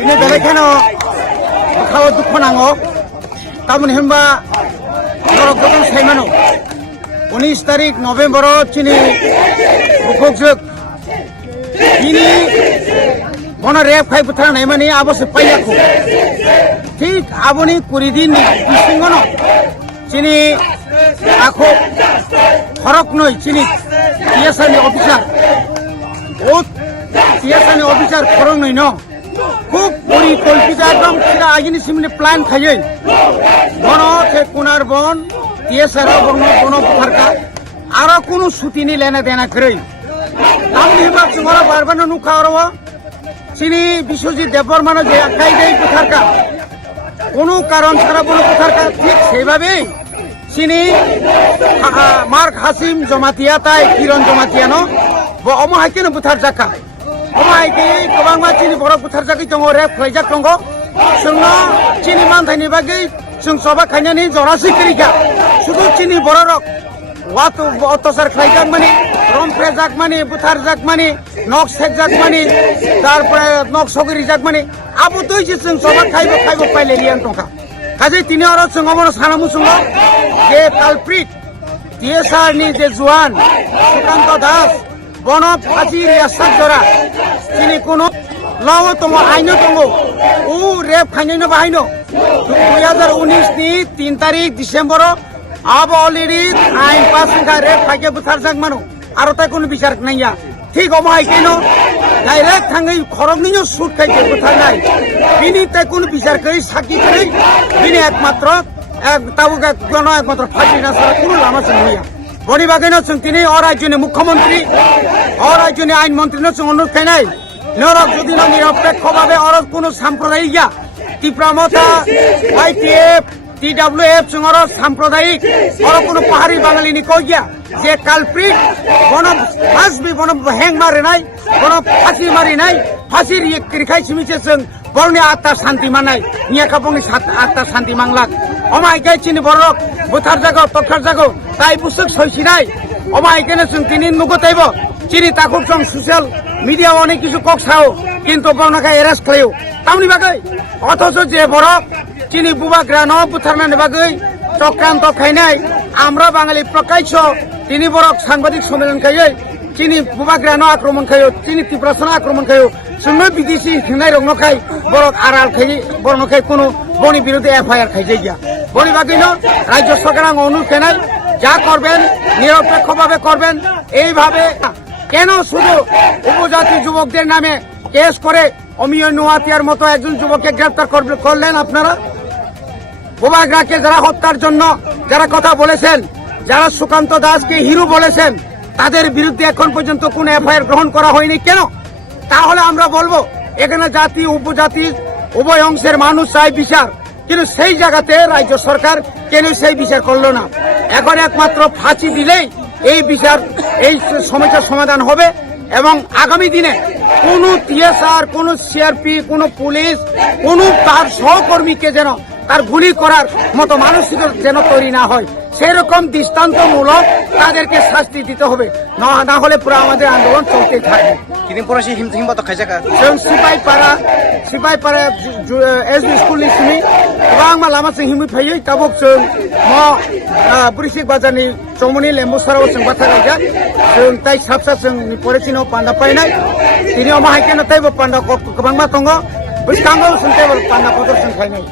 ini berekhano kau dukho nango tamon hemba norok goton saimano 19 tarik November chini Kokjagwi ini mana rep khai putra nai mani abo se paiyako ঠিক aboni kuridin bisingono chini ako khorok noi chini tiasani officer o tiasani officer khorok noi no খুব পরিকল্পিত একদম সেটা আগিনি সিমনে plan খাইয়ে বন সে কোনার বন TSR বন বন বুথারকা আর কোনো সুতিনি লেনা দেনা করে তামনি হেবা চুমরা বারবানো নুখা অরব চিনি বিশ্বজিৎ দেববর্মা যে একাই দেই বুথারকা কোনো কারণ ছাড়া বন বুথারকা ঠিক সেভাবেই চিনি মার্ক হাসিম জমাতিয়া তাই কিরণ জমাতিয়ানো অমহাইকেন বুথারজাকা অমাইকে গোবাং মাছিনি বড় বুথারজাকি দङ रेप खालायजाक दङ जोंनो चिनि मानथायनि बागै जों सभा खायनानै जरासि करिखा शुधु चिनि बड़ रक वात अत्याचार खालायजाक माने रमफ्रेजाक माने बुथारजाक माने नक सेकजाक माने तारपरे नक सगरिजाक माने आबो दैसे जों सभा खायबो पाइलेरियान दंखा काजै तिनि आरो जों अमर सानामु जोङो जे कालप्रिट টিএসআর नि जे जुवान सुकान्त दास बन फाँसी रियासाक जरा चिनी कोनो लव दङ आइनो दङ उ रेप खाइनो बाहायनो 2019 नि 3 तारिख डिसेम्बर अब अलरेडी आइन पास संखा रेप खाइके बुथारजाक मानो आरो ताइ कोनो बिचार नैया ठीक अमाय केनो डाइरेक्ट थाङै खरगनिनो सुट खाइके बुथारनाय बिनि ताइ कोनो बिचार करै साखि करै बिनि एकमात्र ताबुगा गनो एकमात्र फाँसी ना सारा कोनो लामा नैया बड़ी बागैनो जों दिनै राज्यनि मुख्यमंत्री राज्यनि आइन मन्त्रीनो जों अनुरोध खायनाय नरक जुदि निरपेक्षभावे कोनो साम्प्रदायिक गैया टिप्रामथा वाइटिएफ টিডব্লিউএফ जों साम्प्रदायिक कोनो पाहाड़ी बाঙालिनि कय गैया जे कालप्रिट बन फासबि बन हें मारिनाय बन फाँसी मारिनाय फाँसी रिखाय सिमिसे जों बरनि आत्मा शान्ति मानाय नियाखाबंनि आत्मा शान्ति मांलाक अमायके चिनि बरक बुथारजागो तख्तारजागो ताइ बुसुक सयसिनाय अमायकेनो जों दिनै नुगोतायबो चिनि ताकुक जों सोशल मिडिया अनेक किछु कक्साओ किन्तु बरनाखा एरेस्ट खालायो तामनि बागै अथच जे बरक चिनि बुबाग्रा न बुथारनायनि बागै चक्रान्त खायनाय आम्रा बाङालि प्रकाश तिनि बरक साংবাদিক सम्मेलन खायो चिनि बुबाग्रा न आक्रमण खायो चिनि त्रिपुरासना आक्रमण खायो जोंनो बिदेशी हिंनाय रंनखाय बरक आराल खायो बरनखाय कोनो बनि बिरुद्धे एफआईआर खायजाय गैया बनि बागैनो राज्य सरकार आं अनुरोध खायनाय যা করবেন নিরপেক্ষভাবে করবেন এইভাবে কেন শুধু উপজাতি যুবকদের নামে কেস করে অমিয় নোয়াতিয়ার মতো একজন যুবককে গ্রেফতার করলেন আপনারা বুবাগ্রাকে যারা হত্যার জন্য যারা কথা বলেছেন যারা সুকান্ত দাসকে হিরো বলেছেন তাদের বিরুদ্ধে এখন পর্যন্ত কোনো এফআইআর গ্রহণ করা হয়নি কেন তাহলে আমরা বলবো এখানে জাতি উপজাতি উভয় অংশের মানুষ চাই বিচার কিন্তু সেই জায়গাতে রাজ্য সরকার কেন সেই বিচার করলো না এখন একমাত্র ফাঁসি দিলেই এই বিচার এই সমস্যার সমাধান হবে এবং আগামী দিনে কোনো টিএসআর কোনো সিআরপি কোনো পুলিশ কোনো তার সহকর্মীকে যেন তার গুলি করার মতো মানসিক যেন তৈরি না হয় সেরকম দৃষ্টান্তমূলক তাদেরকে শাস্তি দিতে হবে না হলে পুরো আমাদের আন্দোলন চলতেই থাকবে किदिन परासि हिमबा तो खायजाका जों सिपाइपारा एसबी स्कुलनि सिमी गोबां लामा जों हिमि फैयो ताबुक जों बृश्चिक बाजारनि चौमनि लेम्बुसाराव जों बाथा गायजाक जों ताइ साबसा जोंनि फरायसिनाव पान्दा पायनाय दिनै अमाहायकेनो ताइबो पान्दा गोबां मा दङ बैसांगाव जों ताइबो पान्दा खदर जों खायनाय